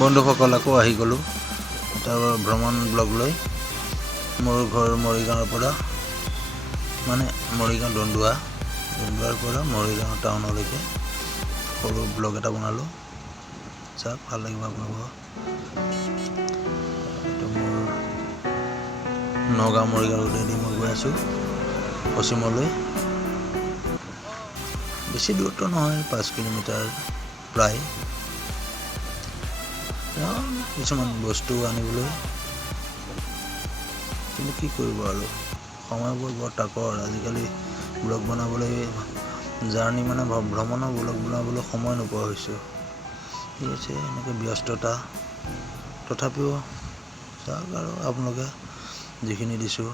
বন্ধুসকল আকৌ আহি গ'লোঁ এটা ভ্ৰমণ ব্লগ লৈ। মোৰ ঘৰ মৰিগাঁৱৰ পৰা মানে মৰিগাঁও দন্দুৱাৰ পৰা মৰিগাঁও টাউনলৈকে সৰু ব্লগ এটা বনালোঁ। চাওক, ভাল লাগিব আপোনালোকৰ। এইটো মোৰ নগাঁও মৰিগাঁও ৰোডেদি মই গৈ আছোঁ পশ্চিমলৈ। বেছি দূৰত্ব নহয়, 5 কিলোমিটাৰ প্ৰায়। কিছুমান বস্তু আনিবলৈ, কিন্তু কি কৰিব আৰু, সময়বোৰ বৰ তাকৰ। আজিকালি ব্লগ বনাবলৈ জাৰ্ণি মানে ভ্ৰমণৰ ব্লগ বনাবলৈ সময় নোপোৱা হৈছোঁ। ঠিক আছে, এনেকৈ ব্যস্ততা। তথাপিও চাওক আৰু আপোনালোকে যিখিনি দিছোঁ।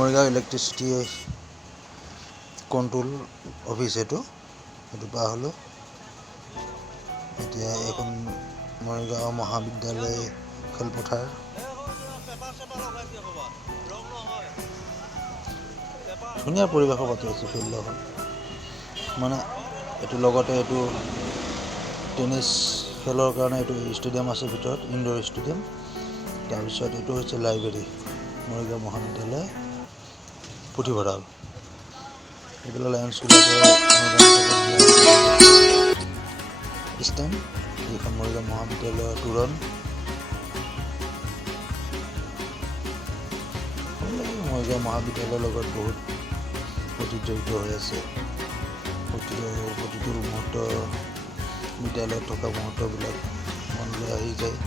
মৰিগাঁও ইলেক্ট্ৰিচিটি কণ্ট্ৰল অফিচ এইটো পাৰ হ'লোঁ। এতিয়া এইখন মৰিগাঁও মহাবিদ্যালয় খেলপথাৰ। ধুনীয়া পৰিৱেশৰ পাতি আছে ফিল্ডখন। মানে এইটো লগতে এইটো টেনিছ খেলৰ কাৰণে এইটো ষ্টেডিয়াম আছে ভিতৰত, ইনডোৰ ষ্টেডিয়াম। তাৰপিছত এইটো হৈছে লাইব্ৰেৰী, মৰিগাঁও মহাবিদ্যালয় পুথিভঁৰাল। এইফালে লায়ন্স ষ্টেণ্ড, এইখন মৰিগাঁও মহাবিদ্যালয়ৰ তোৰণ। মৰিগাঁও মহাবিদ্যালয়ৰ লগত বহুত জড়িত হৈ আছে। প্ৰতিটো মুহূৰ্ত বিদ্যালয়ত থকা মুহূৰ্তবিলাক মনলৈ আহি যায়।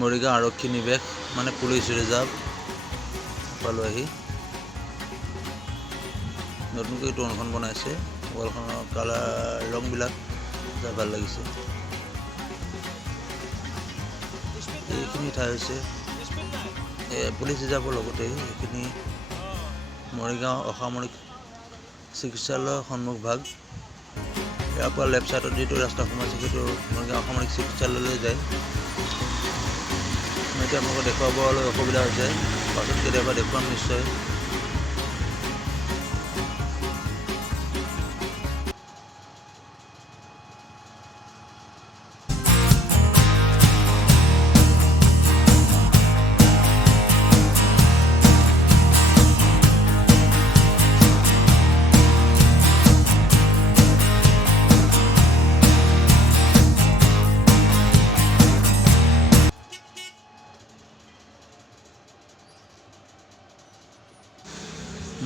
মৰিগাঁও আৰক্ষী নিৱেশ মানে পুলিচ ৰিজাৰ্ভ পালোঁ আহি। নতুনকৈ টাউনখন বনাইছে, ৱালখনৰ কালাৰ ৰংবিলাক চাই ভাল লাগিছে। এইখিনি ঠাই হৈছে পুলিচ ৰিজাৰ্ভৰ লগতে এইখিনি মৰিগাঁও অসামৰিক চিকিৎসালয়ৰ সন্মুখ ভাগ। ইয়াৰ পৰা লেফ্ট ছাইডত যিটো ৰাস্তা সোমাইছে সেইটো মৰিগাঁও অসামৰিক চিকিৎসালয়লৈ যায়। মই এতিয়া আপোনালোকক দেখুৱাবলৈ অসুবিধা হৈছে, পাছত কেতিয়াবা দেখুৱাম নিশ্চয়।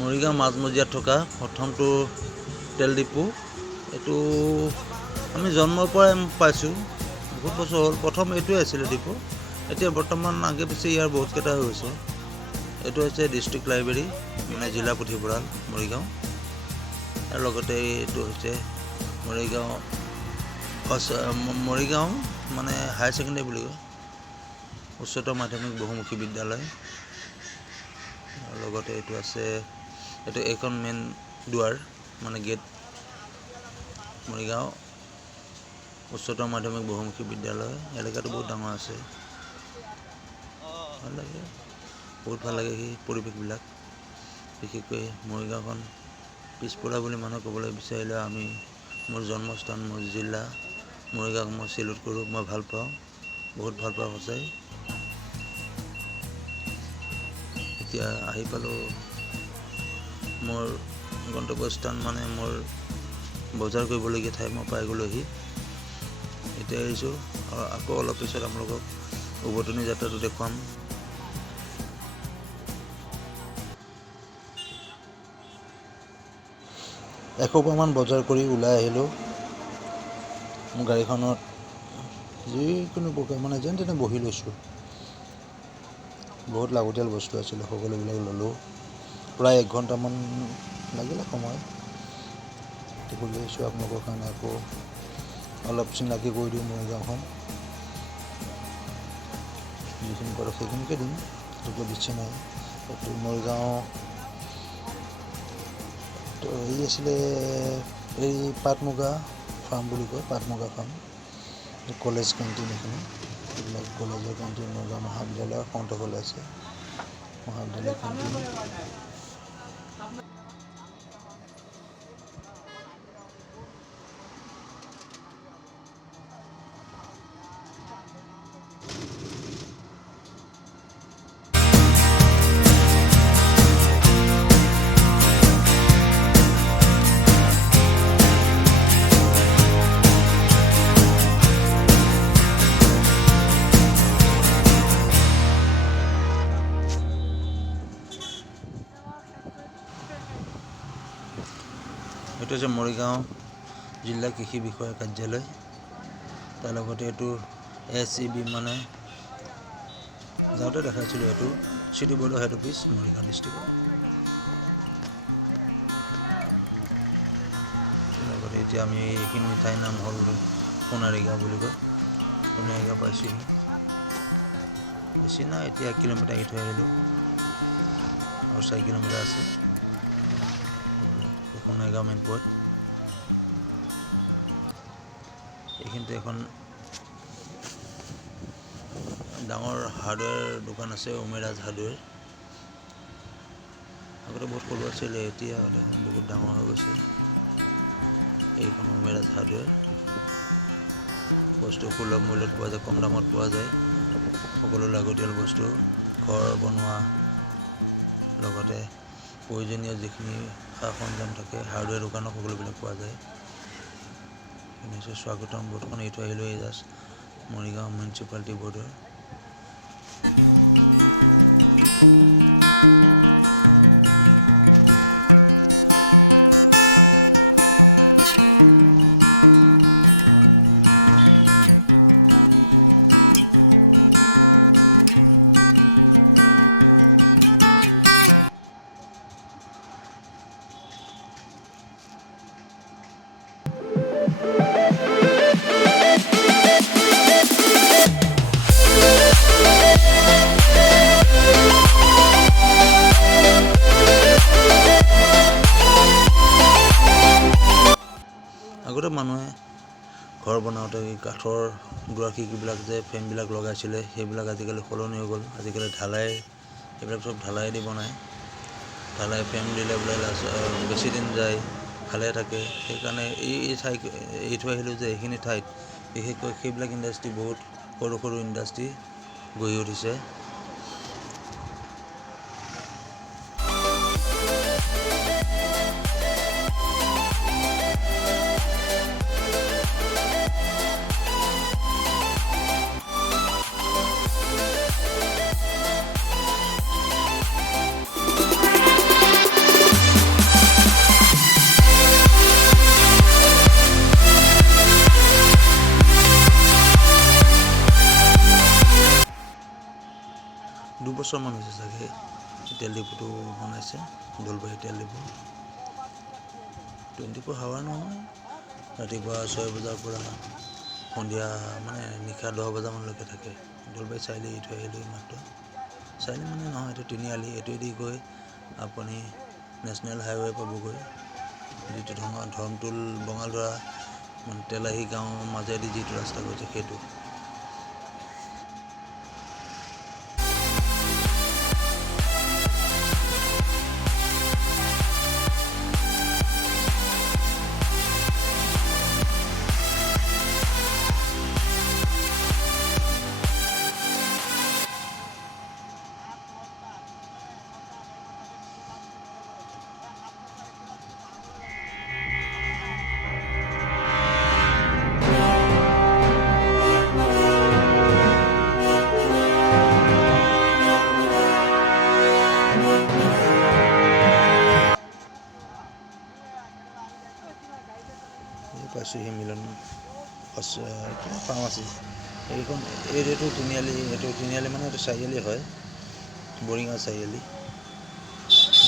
মৰিগাঁও মাজমজিয়াত থকা প্ৰথমটো তেল ডিপু। এইটো আমি জন্মৰ পৰাই পাইছোঁ, বহুত বছৰ হ'ল। প্ৰথম এইটোৱে আছিলে ডিপু। এতিয়া বৰ্তমান আগে পিছে ইয়াৰ বহুতকেইটা হৈছে। এইটো হৈছে ডিষ্ট্ৰিক্ট লাইব্ৰেৰী, মানে জিলা পুথিভঁৰাল মৰিগাঁও। আৰু লগতে এইটো হৈছে মৰিগাঁও মানে হায়াৰ ছেকেণ্ডেৰী বুলি কয়, উচ্চতৰ মাধ্যমিক বহুমুখী বিদ্যালয়। আৰু লগতে এইটো আছে, এইখন মেইন দুৱাৰ মানে গেট, মৰিগাঁও উচ্চতৰ মাধ্যমিক বহুমুখী বিদ্যালয়। এলেকাটো বহুত ডাঙৰ আছে, ভাল লাগে, বহুত ভাল লাগে সেই পৰিৱেশবিলাক। বিশেষকৈ মৰিগাঁওখন পিছপৰা বুলি মানুহে ক'বলৈ বিচাৰিলে আমি মোৰ জন্মস্থান, মোৰ জিলা মৰিগাঁওক মই চেলুট কৰোঁ। মই ভাল পাওঁ, বহুত ভাল পাওঁ সঁচাই। এতিয়া আহি পালোঁ মোৰ গন্তব্যস্থান, মানে মোৰ বজাৰ কৰিবলগীয়া ঠাই মই পাই গ'লোহি। এতিয়া আহিছোঁ আৰু আকৌ অলপ পিছত আপোনালোকক উভতনি যাত্ৰাটো দেখুৱাম। এসোপামান বজাৰ কৰি ওলাই আহিলোঁ। মোৰ গাড়ীখনত যিকোনো প্ৰকাৰ মানে যেন তেনে বহি লৈছোঁ। বহুত লাগতিয়াল বস্তু আছিলে, সকলোবিলাক ল'লোঁ। প্ৰায় 1 ঘণ্টামান লাগিলে সময়। বুলি আহিছোঁ আপোনালোকৰ কাৰণে আকৌ অলপ চিনাকি কৰি দিওঁ মৰিগাঁওখন। যিখিনি পাৰোঁ সেইখিনিকে দিম, সেইটো বেছি নাই। এইটো মৰিগাঁও তো আছিলে এই পাট মুগা ফাৰ্ম বুলি কয়, পাট মুগা ফাৰ্ম। কলেজ কেণ্টিন এইখিনি, এইবিলাক কলেজৰ কেণ্টিন, মৰিগাঁও মহাবিদ্যালয়ৰ সন্মুখলৈ আছে মহাবিদ্যালয় কেণ্টিন। এইটো হৈছে মৰিগাঁও জিলা কৃষি বিষয়া কাৰ্যালয়। তাৰ লগতে এইটো SEB, মানে যাওঁতে দেখাইছিলোঁ, এইটো চিটি বৰ্ডৰ হেড অফিচ মৰিগাঁও ডিষ্ট্ৰিক্টৰ। লগতে এতিয়া আমি এইখিনি ঠাইৰ নাম হ'ল সোণাৰীগাঁও বুলি কয়। সোণাৰীগাঁও পাইছোঁহি, বেছি নাই, এতিয়া 1 কিলোমিটাৰ এৰি থৈ আহিলোঁ আৰু 4 কিলোমিটাৰ আছে সোণাৰীগাঁও মেইন পইণ্ট। এইখিনিতে এখন ডাঙৰ হাৰ্ডৱেৰ দোকান আছে, উমেৰাজ হাৰ্ডৱেৰ। আগতে বহুত সৰু আছিলে, এতিয়া দেখোন বহুত ডাঙৰ হৈ গৈছে এইখন উমেৰাজ হাৰ্ডৱেৰ। বস্তু সুলভ মূল্যত পোৱা যায়, কম দামত পোৱা যায়। সকলো লাগতিয়াল বস্তু, ঘৰ বনোৱা, লগতে প্ৰয়োজনীয় যিখিনি সা সৰঞ্জাম থাকে হাৰ্ডৱেৰ দোকানত সকলোবিলাক পোৱা যায়। স্বাগতম বৰ্ডখন এৰি থৈ আহিলোঁ, এই জাষ্ট মৰিগাঁও মিউনিচিপালিটি বৰ্ডৰ। আগতে মানুহে ঘৰ বনাওঁতে কাঠৰ দুৱাৰ খিৰিকিবিলাক যে ফ্ৰেমবিলাক লগাইছিলে, সেইবিলাক আজিকালি সলনি হৈ গ'ল। আজিকালি ঢালাই, এইবিলাক চব ঢালাই দি বনায়। ঢালাই ফ্ৰেম দিলে বোলে বেছি দিন যায়, ভালে থাকে। সেইকাৰণে এই ঠাই এৰি থৈ আহিলোঁ যে এইখিনি ঠাইত বিশেষকৈ সেইবিলাক ইণ্ডাষ্ট্ৰী, বহুত সৰু সৰু ইণ্ডাষ্ট্ৰী গঢ়ি উঠিছে। দুবছৰমান হৈছে চাগে তেল ডিপুটো বনাইছে, দলবাৰী তেল ডিপু। 24 হাৱাৰ নহয়, ৰাতিপুৱা 6 বজাৰ পৰা সন্ধিয়া মানে নিশা 10 বজামানলৈকে থাকে। দলবাৰী চাৰিআলি এৰি থৈ আহিলোঁ মাত্ৰ। চাৰিআলি মানে নহয়, এইটো তিনিআলি। এইটোৱেদি গৈ আপুনি নেশ্যনেল হাইৱে পাবগৈ, যিটো ধৰমটোল বঙালদৰা মানে তেলাহী গাঁৱৰ মাজেদি যিটো ৰাস্তা গৈছে সেইটো। ফাৰ্মাচী এইখন এইটো তিনিআলি মানে এইটো চাৰিআলি হয়, বৰিঙা চাৰিআলি।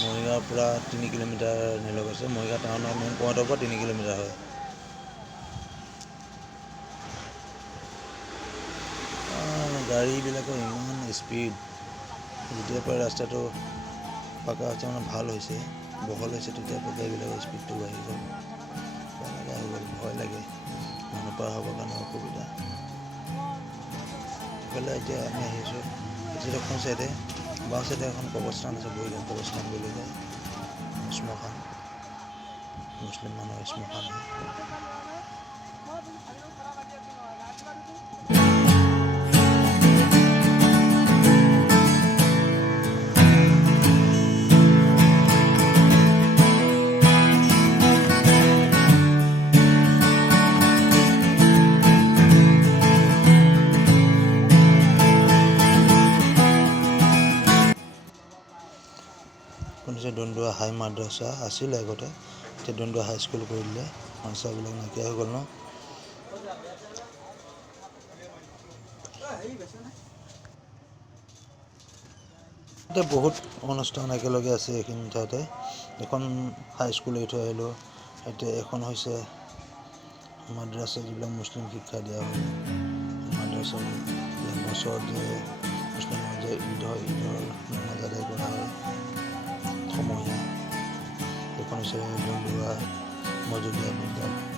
মৰিগাঁৱৰ পৰা 3 কিলোমিটাৰ নিলগ আছে। মৰিগাঁও টাউনৰ মেইন পইণ্টৰ পৰা 3 কিলোমিটাৰ হয়। গাড়ীবিলাকৰ ইমান স্পীড, যেতিয়াৰ পৰা ৰাস্তাটো পাকা হৈছে মানে ভাল হৈছে, বহল হৈছে, তেতিয়াৰ পৰা গাড়ীবিলাকৰ স্পীডটো বাঢ়ি গ'ল, লগা হৈ গ'ল, ভয় লাগে মানুহ পাৰ হ'বৰ কাৰণে অসুবিধা। ইফালে এতিয়া আমি আহিছোঁ, এতিয়া সোঁ চাইডে বাওঁ চাইডে এখন কবৰস্থান আছে, বৰিগাঁও কবৰস্থান বুলি কয়, শ্মশান, মুছলিম মানুহৰ শ্মশান। শুনিছে দন্দুৱা হাই মাদ্ৰাছা আছিলে আগতে, এতিয়া দন্দুৱা হাই স্কুল কৰি দিলে, মাদ্ৰাছাবিলাক নাইকিয়া হৈ গ'ল ন। এতিয়া বহুত অনুষ্ঠান একেলগে আছে এইখিনি ঠাইতে। এখন হাই স্কুল এৰি থৈ আহিলোঁ, এতিয়া এখন হৈছে মাদ্ৰাছা, যিবিলাক মুছলিম শিক্ষা দিয়া হয়। মাদ্ৰাছা বছৰত যে মুছলিমৰ যে ঈদৰ নামাজ আদায় কৰা হয় সমূহীয়া, সেইখন হৈছে দন্দুৱা মজলীয়া বিদ্যালয়।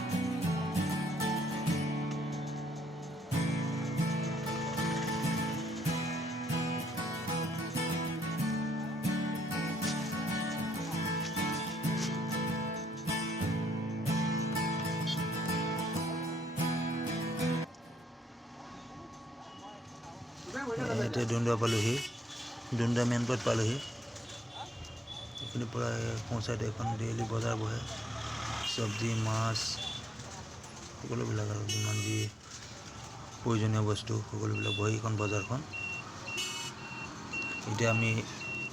এতিয়া দন্দুৱা পালোহি, দন্দুৱা মেইন পইণ্ট পালোহি। এইখিনিৰ পৰা সোঁ চাইডে এখন ডেইলি বজাৰ বহে, চব্জি মাছ সকলোবিলাক আৰু যিমান যি প্ৰয়োজনীয় বস্তু সকলোবিলাক বহে এইখন বজাৰখন। এতিয়া আমি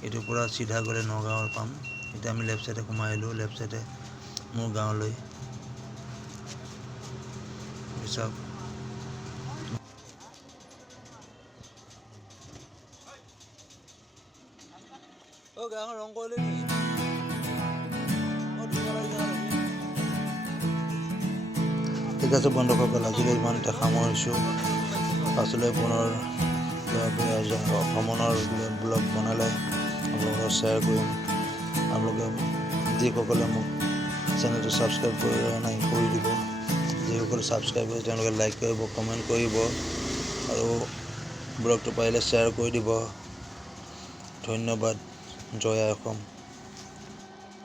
এইটোৰ পৰা চিধা গ'লে নগাঁৱৰ পাম। এতিয়া আমি লেফ্ট চাইডে সোমাই আহিলোঁ, লেফ্ট চাইডে মোৰ গাঁৱলৈ। চাওক গাঁৱৰ ৰং কৰিলে নেকি? ঠিক আছে বন্ধুসকল, আজিলৈ ইমানতে সামৰিছোঁ। পাছলৈ পুনৰ ভ্ৰমণৰ ব্লগ বনালে আপোনালোকক শ্বেয়াৰ কৰিম। আপোনালোকে যিসকলে মোক চেনেলটো ছাবস্ক্ৰাইব কৰি নাই কৰি দিব, যিসকলে ছাবস্ক্ৰাইব কৰিছে তেওঁলোকে লাইক কৰিব, কমেণ্ট কৰিব আৰু ব্লগটো পাৰিলে শ্বেয়াৰ কৰি দিব। ধন্যবাদ। জয় আই অসম।